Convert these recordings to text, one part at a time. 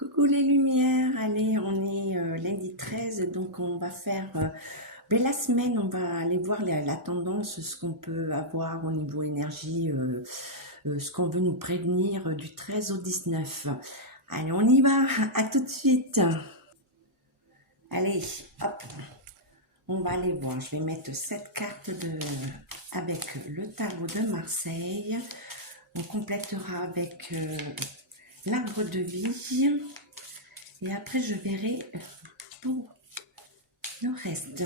Coucou les lumières, allez, on est lundi 13, donc on va faire la semaine, on va aller voir la tendance, ce qu'on peut avoir au niveau énergie, ce qu'on veut nous prévenir du 13 au 19. Allez, on y va, à tout de suite. Allez, hop, on va aller voir, je vais mettre cette carte avec le tarot de Marseille. On complétera avec l'arbre de vie. Et après, je verrai pour le reste.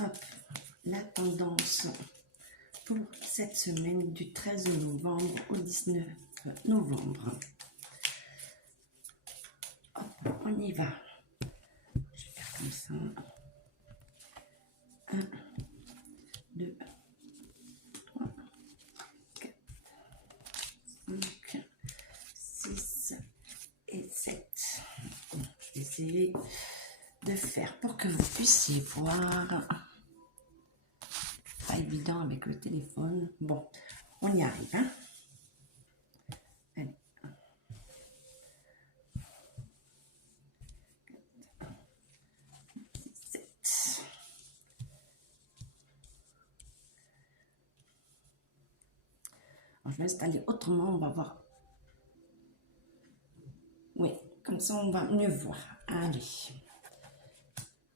Hop, la tendance pour cette semaine du 13 novembre au 19 novembre. Hop, on y va. Je vais faire comme ça. 1, 2, 3, 4, 5, 6 et 7. Je vais essayer de faire pour que vous puissiez voir. Pas évident avec le téléphone. Bon, on y arrive. Hein. Allez. Alors, je vais installer autrement, on va voir. Oui, comme ça on va mieux voir. Allez.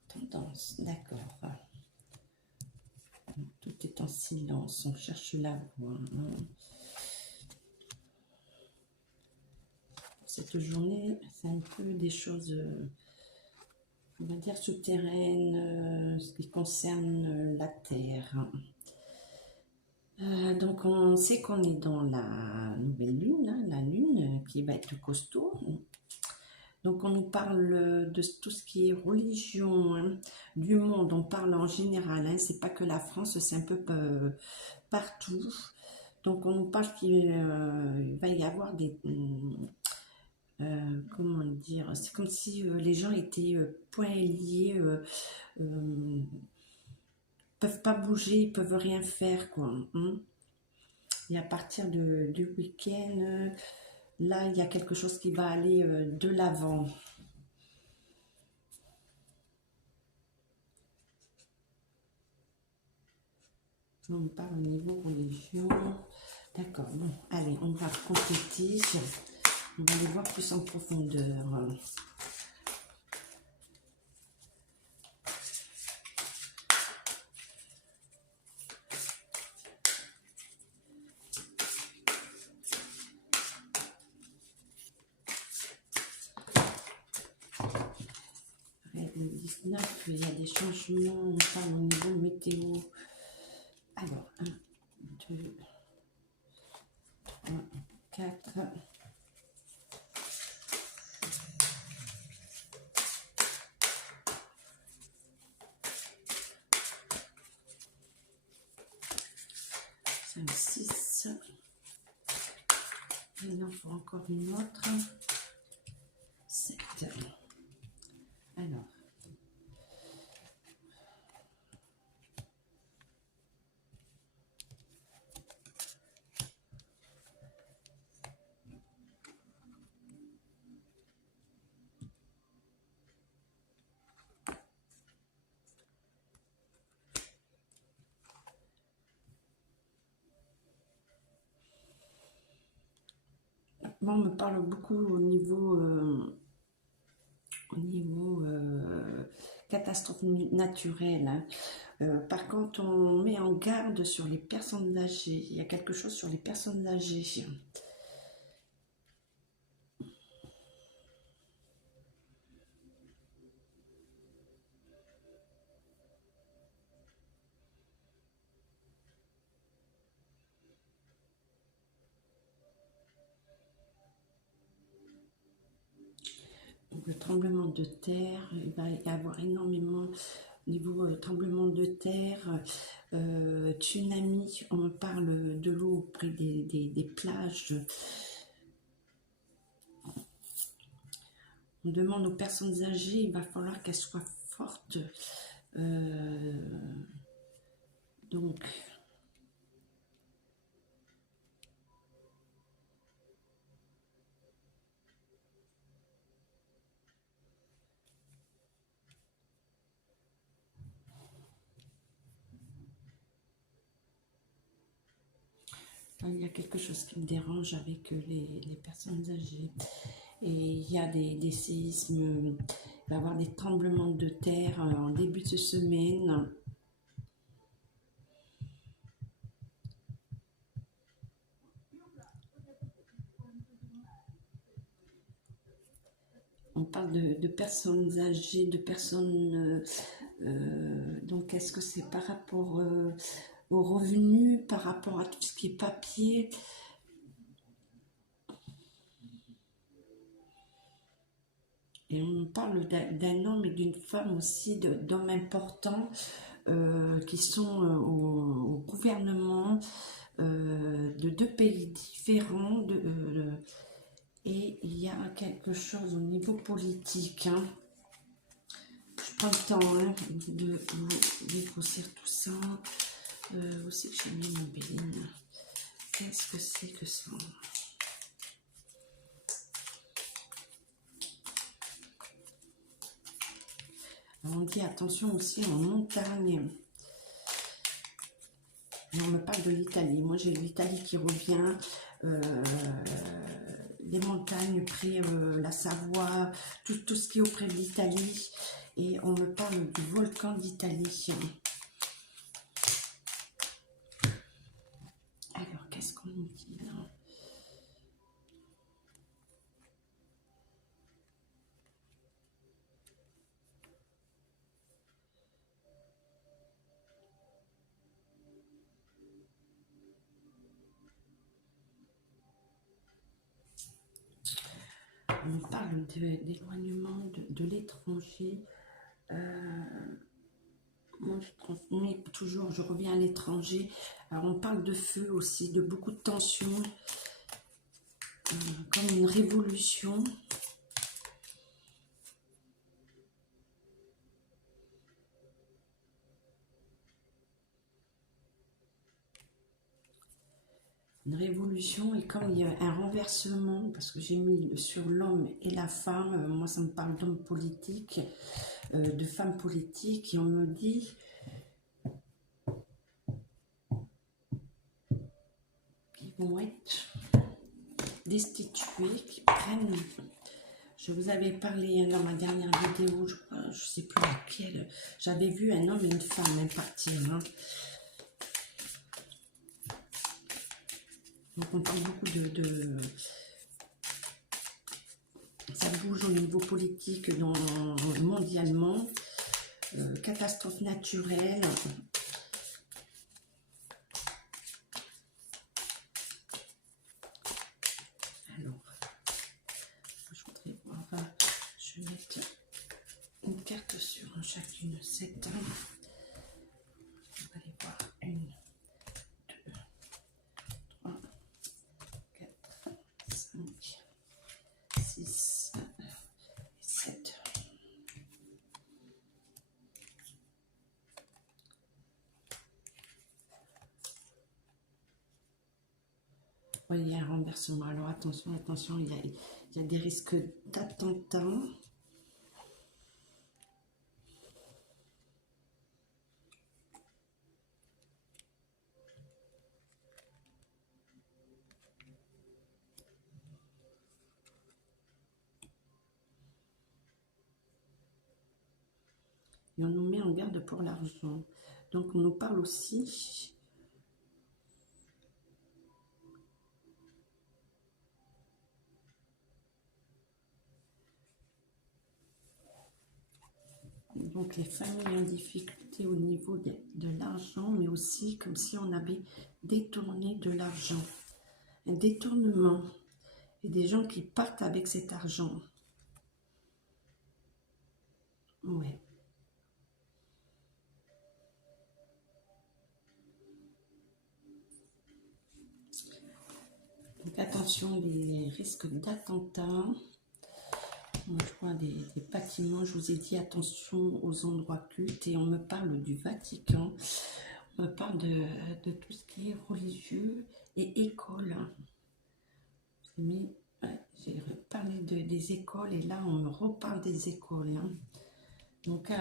Tendance, d'accord. Tout est en silence, on cherche la voix. Cette journée, c'est un peu des choses, on va dire, souterraines, ce qui concerne la Terre. Donc on sait qu'on est dans la nouvelle lune, hein, la lune qui va être costaud. Donc on nous parle de tout ce qui est religion, hein, du monde, on parle en général, hein, c'est pas que la France, c'est un peu partout. Donc on nous parle qu'il va y avoir des... comment dire, c'est comme si les gens étaient poings liés, peuvent pas bouger, ils peuvent rien faire, quoi. Hein. Et à partir du week-end, là, il y a quelque chose qui va aller de l'avant. On parle au niveau religion. D'accord, bon, allez, on va compléter. On va aller voir plus en profondeur. Le 19, il y a des changements, on parle au niveau météo. Alors, 1, 2, 3, 4. « 6. Il en faut encore une autre. 7. Alors. Moi, on me parle beaucoup au niveau catastrophe naturelle. Hein. Par contre, on met en garde sur les personnes âgées. Il y a quelque chose sur les personnes âgées. Donc, le tremblement de terre, il va y avoir énormément au niveau tremblement de terre, tsunami, on me parle de l'eau près des plages. On demande aux personnes âgées, il va falloir qu'elles soient fortes. Donc, Il y a quelque chose qui me dérange avec les personnes âgées. Et il y a des séismes, il va y avoir des tremblements de terre en début de semaine. On parle de personnes âgées, de personnes... donc, est-ce que c'est par rapport aux revenus, par rapport à tout ce qui est papier? Et on parle d'un homme et d'une femme aussi, d'hommes importants qui sont au gouvernement de deux pays différents. Et il y a quelque chose au niveau politique. Hein. Je prends le temps hein, de vous dégrossir tout ça. Où c'est que j'ai mis mon béline? Qu'est-ce que c'est que ça? On dit attention aussi en montagne. Et on me parle de l'Italie. Moi, j'ai l'Italie qui revient. Les montagnes près la Savoie, tout ce qui est auprès de l'Italie. Et on me parle du volcan d'Italie. Alors, qu'est-ce qu'on nous dit là? On parle d'éloignement de l'étranger. Moi, je transmets toujours, je reviens à l'étranger. Alors, on parle de feu aussi, de beaucoup de tensions, comme une révolution. Une révolution et comme il y a un renversement, parce que j'ai mis sur l'homme et la femme, moi ça me parle d'hommes politiques, de femmes politiques, et on me dit qu'ils vont être destitués, qui prennent... Je vous avais parlé dans ma dernière vidéo, je ne sais plus laquelle, j'avais vu un homme et une femme partir. Hein. Donc on parle beaucoup ça bouge au niveau politique mondialement, catastrophe naturelle. Alors, je voudrais voir, je vais mettre une carte sur chacune 7. On va aller voir 1, 2, 3, 4, 5, 6 et 7. Oui, il y a un renversement. Alors attention, attention, il y a des risques d'attentat. Et on nous met en garde pour l'argent. Donc on nous parle aussi donc les familles en difficulté au niveau de l'argent, mais aussi comme si on avait détourné de l'argent. Un détournement. Et des gens qui partent avec cet argent. Ouais. Donc attention, les risques d'attentat. Moi, je vois des bâtiments, je vous ai dit attention aux endroits cultes et on me parle du Vatican, on me parle de tout ce qui est religieux et école. J'ai parlé des écoles et là on me reparle des écoles. Hein. Donc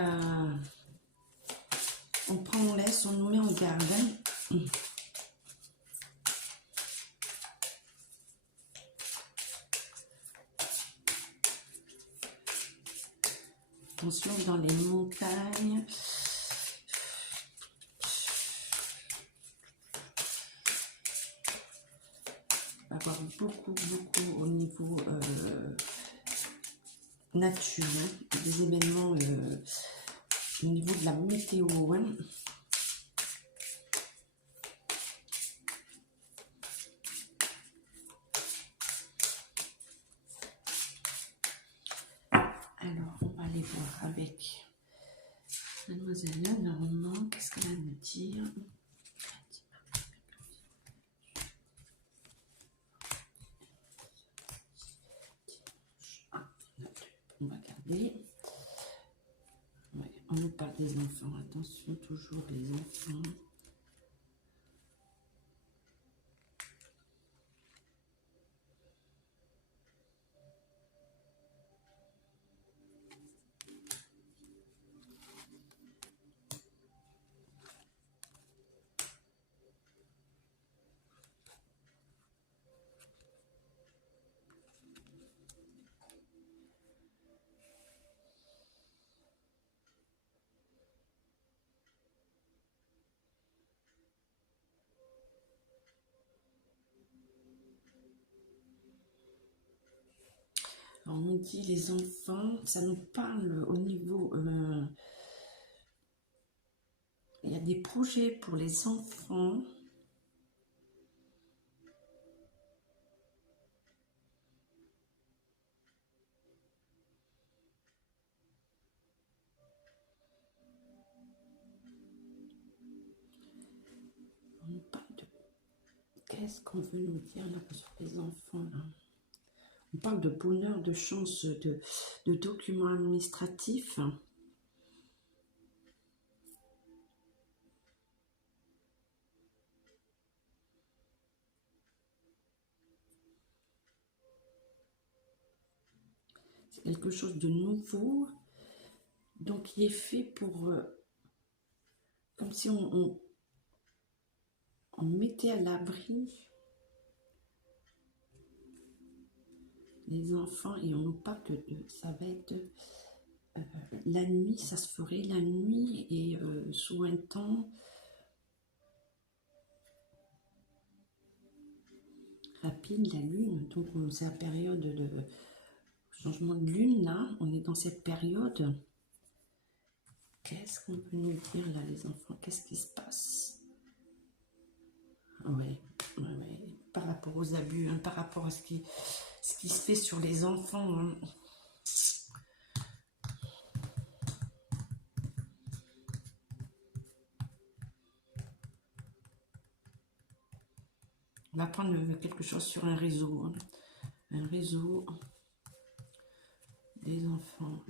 on prend, on laisse, on nous met en garde. Hein. attention dans les montagnes. Il va y avoir beaucoup au niveau nature, hein, des événements au niveau de la météo. Hein. Alors, on va aller voir avec Mademoiselle Lenormand. Qu'est-ce qu'elle a à nous dire? On va garder. Ouais, on nous parle des enfants. Attention, toujours les enfants. Alors, on nous dit les enfants, ça nous parle au niveau... il y a des projets pour les enfants. On parle de... Qu'est-ce qu'on veut nous dire là sur les enfants là? On parle de bonheur, de chance, de documents administratifs. C'est quelque chose de nouveau, donc qui est fait pour... comme si on mettait à l'abri les enfants et on nous parle ça va être la nuit, ça se ferait la nuit et sous un temps rapide, la lune, donc c'est la période de changement de lune là, on est dans cette période. Qu'est-ce qu'on peut nous dire là les enfants? Qu'est-ce qui se passe? Ouais, par rapport aux abus, hein, par rapport à ce qui se fait sur les enfants. Hein. On va prendre quelque chose sur un réseau. Hein. Un réseau des enfants.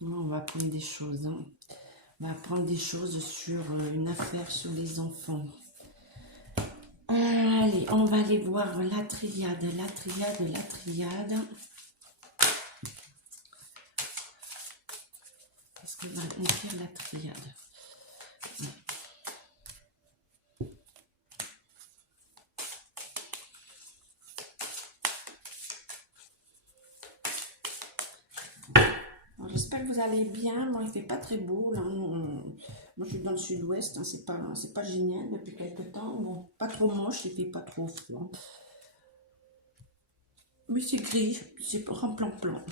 On va apprendre des choses. Hein. On va apprendre des choses sur une affaire sur les enfants. Allez, on va aller voir la triade, la triade, la triade. Qu'est-ce que va nous dire la triade? J'espère que vous allez bien. Moi, il fait pas très beau. Là. Moi, je suis dans le sud-ouest. Hein. C'est pas génial depuis quelques temps. Bon, pas trop moche, il fait pas trop froid. Mais c'est gris, c'est plan-plan.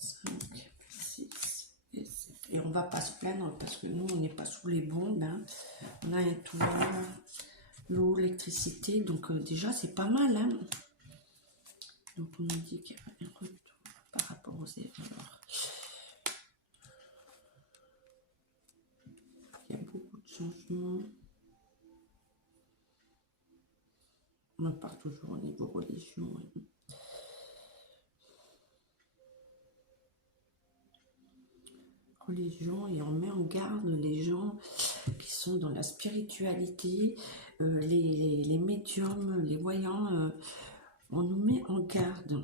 5, 6 et 7. Et on va pas se plaindre parce que nous, on n'est pas sous les bombes. Hein. On a un toit, l'eau, l'électricité. Donc, déjà, c'est pas mal. Hein. Donc, on nous dit qu'il y a un retour par rapport aux erreurs. Il y a beaucoup de changements. On parle toujours au niveau religion. Religion, et on met en garde les gens qui sont dans la spiritualité, les médiums, les voyants, on nous met en garde.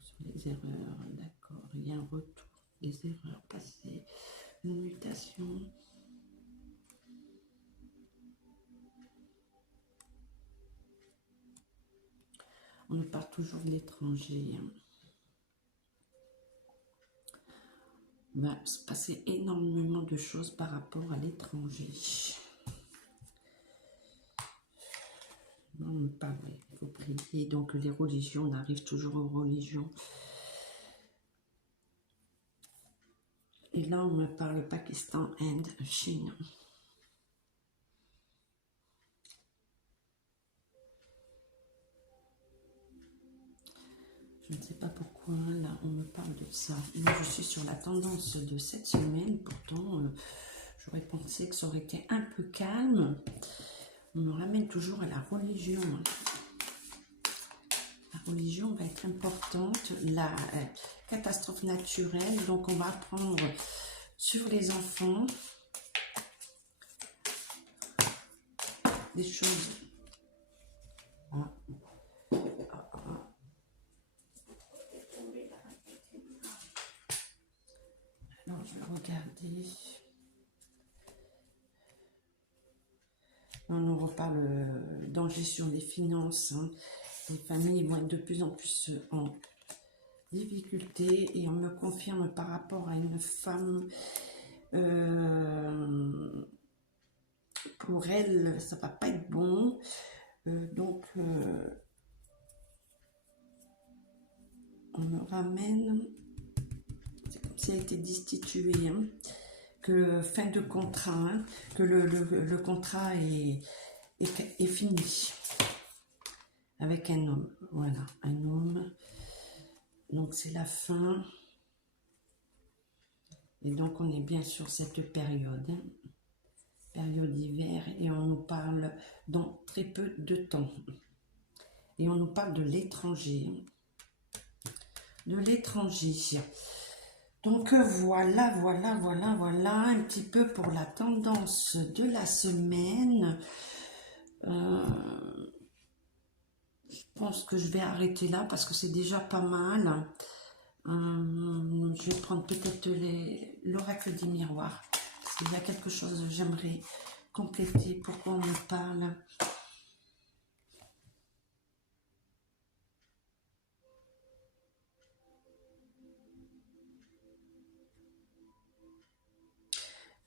Sur les erreurs, d'accord, il y a un retour des erreurs passées, une mutation. On nous parle toujours de l'étranger. Il va se passer énormément de choses par rapport à l'étranger. On me parle, il faut prier. Donc les religions, on arrive toujours aux religions. Et là, on me parle Pakistan, Inde, Chine. Je ne sais pas pourquoi, là, on me parle de ça. Moi, je suis sur la tendance de cette semaine. Pourtant, j'aurais pensé que ça aurait été un peu calme. On me ramène toujours à la religion. La religion va être importante. La catastrophe naturelle. Donc, on va apprendre sur les enfants des choses. Alors, je vais regarder. On nous reparle danger sur les finances. Hein. Les familles vont être de plus en plus en difficulté et on me confirme par rapport à une femme, pour elle, ça va pas être bon. Donc, on me ramène, c'est comme si elle était destituée. Hein. Que fin de contrat, hein, que le contrat est fini avec un homme. Voilà, un homme. Donc c'est la fin. Et donc on est bien sur cette période, hein, période d'hiver, et on nous parle dans très peu de temps. Et on nous parle de l'étranger. De l'étranger. Donc voilà, un petit peu pour la tendance de la semaine. Je pense que je vais arrêter là parce que c'est déjà pas mal. Je vais prendre peut-être l'oracle des miroirs. S'il y a quelque chose, j'aimerais compléter pourquoi on me parle.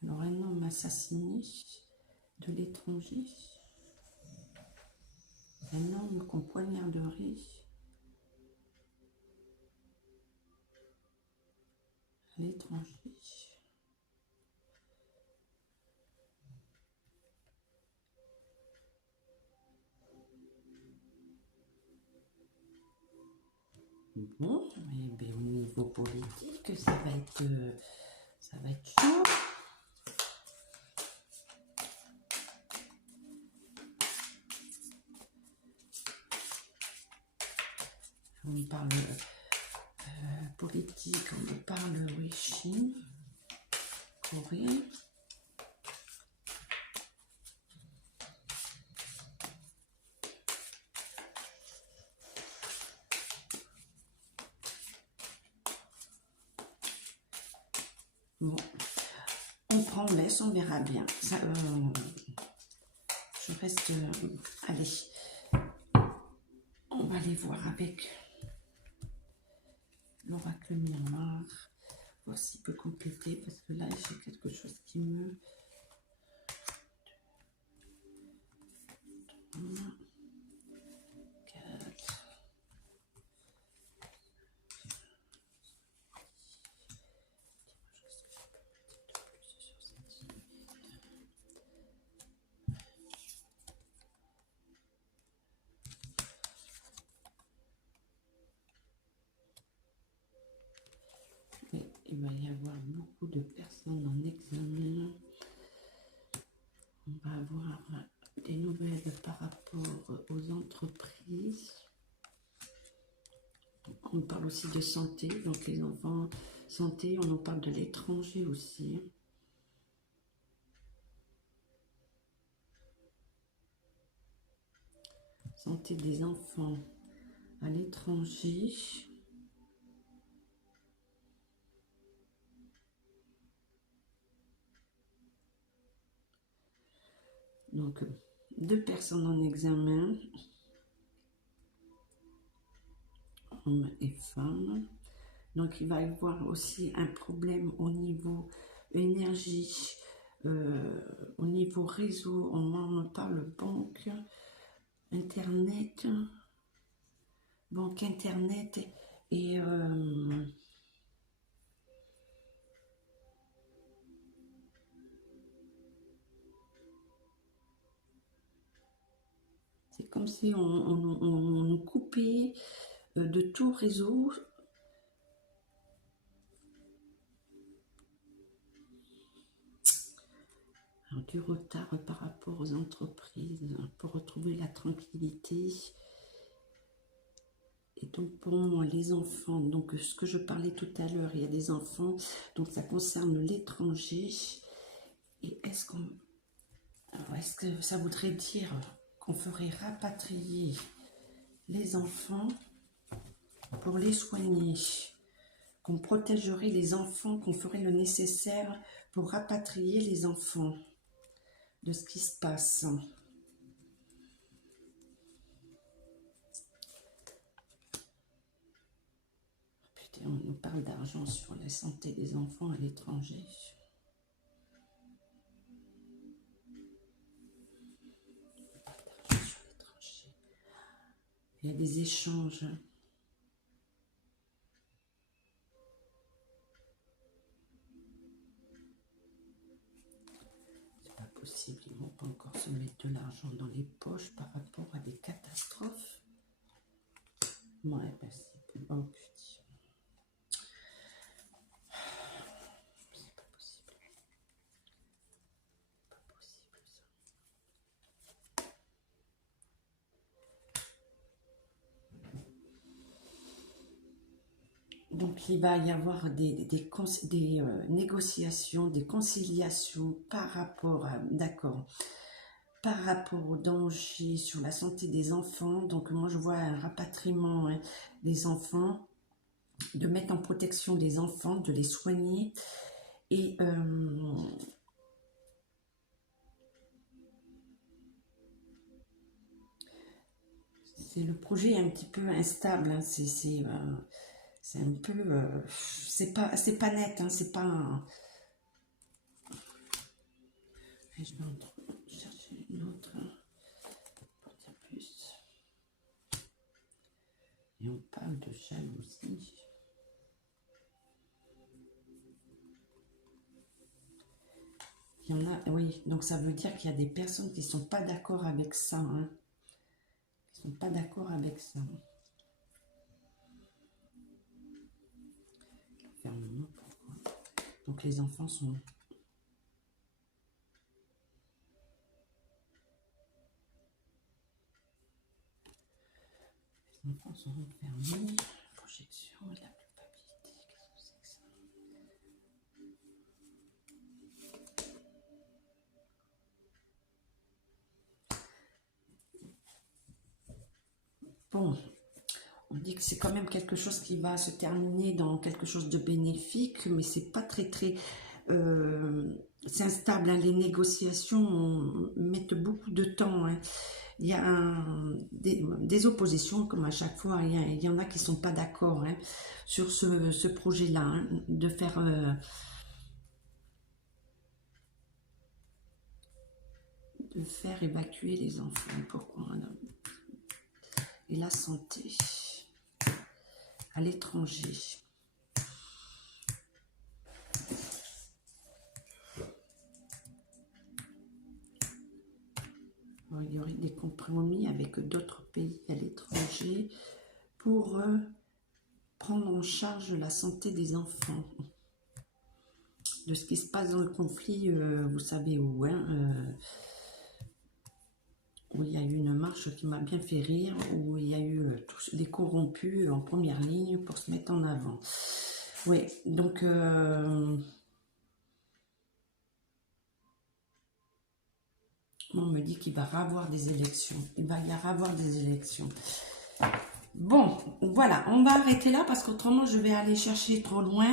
Alors, un homme assassiné de l'étranger. Un homme qu'on poignarderait à l'étranger. Bon, mais bien, au niveau politique, ça va être chaud. On me parle politique, on me parle oui, Chine, Corée. Bon, on prend, on laisse, on verra bien. Ça, je reste... allez, on va aller voir avec l'oracle miroir. Voir s'il peut compléter, parce que là, j'ai quelque chose qui me... Il va y avoir beaucoup de personnes en examen. On va avoir des nouvelles par rapport aux entreprises. On parle aussi de santé, donc les enfants, santé, on en parle de l'étranger aussi. Santé des enfants à l'étranger. Donc, 2 personnes en examen, hommes et femmes. Donc, il va y avoir aussi un problème au niveau énergie, au niveau réseau. On parle banque, internet, et c'est comme si on nous coupait de tout réseau. Alors, du retard par rapport aux entreprises pour retrouver la tranquillité. Et donc pour moi, les enfants, donc ce que je parlais tout à l'heure, il y a des enfants, donc ça concerne l'étranger. Et est-ce que ça voudrait dire qu'on ferait rapatrier les enfants pour les soigner, qu'on protégerait les enfants, qu'on ferait le nécessaire pour rapatrier les enfants de ce qui se passe. Putain, on nous parle d'argent sur la santé des enfants à l'étranger. Il y a des échanges. C'est pas possible, ils vont pas encore se mettre de l'argent dans les poches par rapport à des catastrophes. Ouais, ben c'est plus bon, putain. C'est pas possible. Pas possible ça. Donc il va y avoir des négociations, des conciliations par rapport à, d'accord, par rapport au danger sur la santé des enfants. Donc moi je vois un rapatriement des enfants, de mettre en protection des enfants, de les soigner. Et le projet est un petit peu instable, hein. C'est un peu, c'est pas net, hein. C'est pas. Je vais chercher une autre pour dire plus. Et on parle de jalousie. Il y en a, oui, donc ça veut dire qu'il y a des personnes qui ne sont pas d'accord avec ça, hein. Qui ne sont pas d'accord avec ça. Fermement, pourquoi? Donc les enfants sont... Les enfants sont enfermés. Projection et la culpabilité. Qu'est-ce que c'est que ça? Bon, on dit que c'est quand même quelque chose qui va se terminer dans quelque chose de bénéfique, mais c'est pas très c'est instable, hein. Les négociations mettent beaucoup de temps, hein. Il y a des oppositions, comme à chaque fois. Il y en a qui ne sont pas d'accord, hein, sur ce projet-là, hein, de faire évacuer les enfants. Pourquoi? Et la santé à l'étranger. Il y aurait des compromis avec d'autres pays à l'étranger pour prendre en charge la santé des enfants. De ce qui se passe dans le conflit, vous savez où, hein, où il y a eu une marche qui m'a bien fait rire, où il y a eu tous les corrompus en première ligne pour se mettre en avant. Oui, donc... on me dit qu'il va y avoir des élections. Il va y avoir des élections. Bon, voilà, on va arrêter là parce qu'autrement je vais aller chercher trop loin.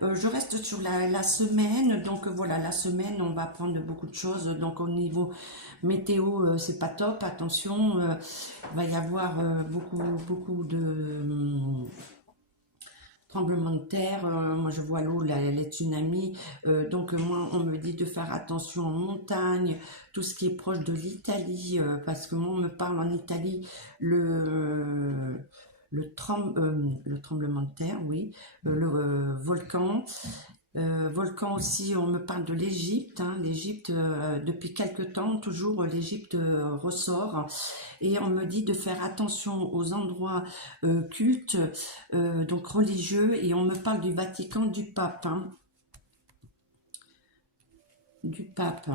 Je reste sur la semaine, donc voilà, la semaine on va apprendre beaucoup de choses. Donc au niveau météo, c'est pas top, attention, il va y avoir beaucoup de tremblements de terre. Moi je vois l'eau, les tsunamis. Donc moi on me dit de faire attention en montagne, tout ce qui est proche de l'Italie, parce que moi on me parle en Italie le tremblement de terre, oui, le volcan. Volcan aussi, on me parle de l'Égypte. Hein. L'Égypte, depuis quelque temps, toujours l'Égypte ressort. Et on me dit de faire attention aux endroits cultes, donc religieux. Et on me parle du Vatican, du pape. Hein. Du pape.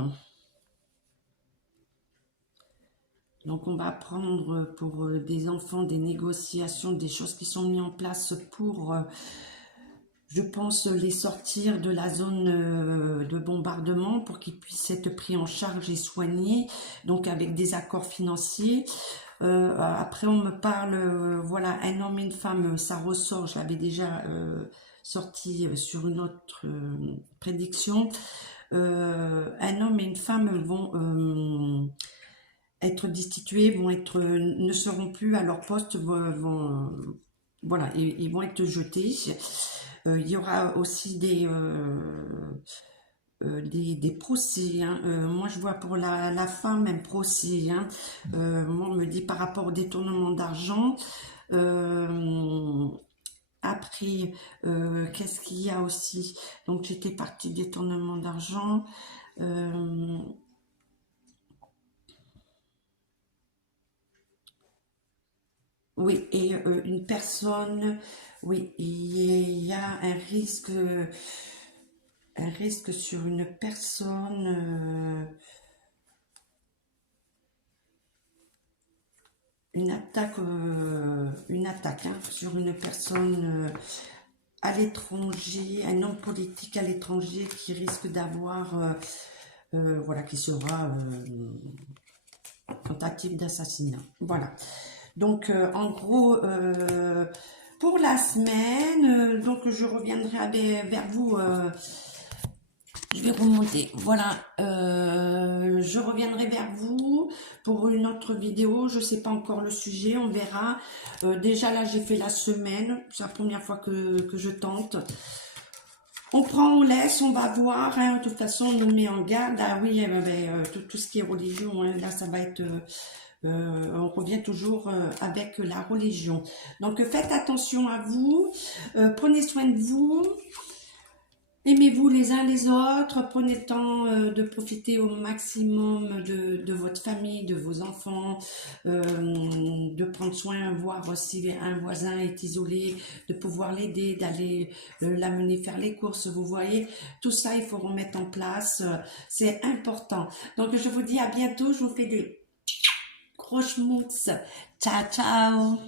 Donc on va prendre pour des enfants des négociations, des choses qui sont mises en place pour... je pense les sortir de la zone de bombardement pour qu'ils puissent être pris en charge et soignés, donc avec des accords financiers. Après on me parle, voilà, un homme et une femme, ça ressort, je l'avais déjà sorti sur une autre prédiction. Un homme et une femme vont être destitués, ne seront plus à leur poste, voilà, ils vont être jetés. Il y aura aussi des procès. Hein. Moi, je vois pour la femme un procès. Hein. Moi, on me dit par rapport au détournement d'argent. Après, qu'est-ce qu'il y a aussi? Donc, j'étais partie détournement d'argent. Oui, et une personne, oui, il y a un risque sur une personne, une attaque hein, sur une personne à l'étranger, un homme politique à l'étranger qui risque d'avoir, voilà, qui sera tentative d'assassinat. Voilà. Donc, en gros, pour la semaine, donc je reviendrai vers vous. Je vais remonter. Voilà, je reviendrai vers vous pour une autre vidéo. Je ne sais pas encore le sujet, on verra. Déjà là, j'ai fait la semaine. C'est la première fois que je tente. On prend, on laisse, on va voir. Hein. De toute façon, on nous met en garde. Ah oui, tout ce qui est religion, hein, là, ça va être... on revient toujours avec la religion. Donc, faites attention à vous. Prenez soin de vous. Aimez-vous les uns les autres, prenez le temps de profiter au maximum de votre famille, de vos enfants, de prendre soin, voir si un voisin est isolé, de pouvoir l'aider, d'aller l'amener faire les courses, vous voyez, tout ça il faut remettre en place, c'est important. Donc je vous dis à bientôt, je vous fais des gros schmutz, ciao ciao.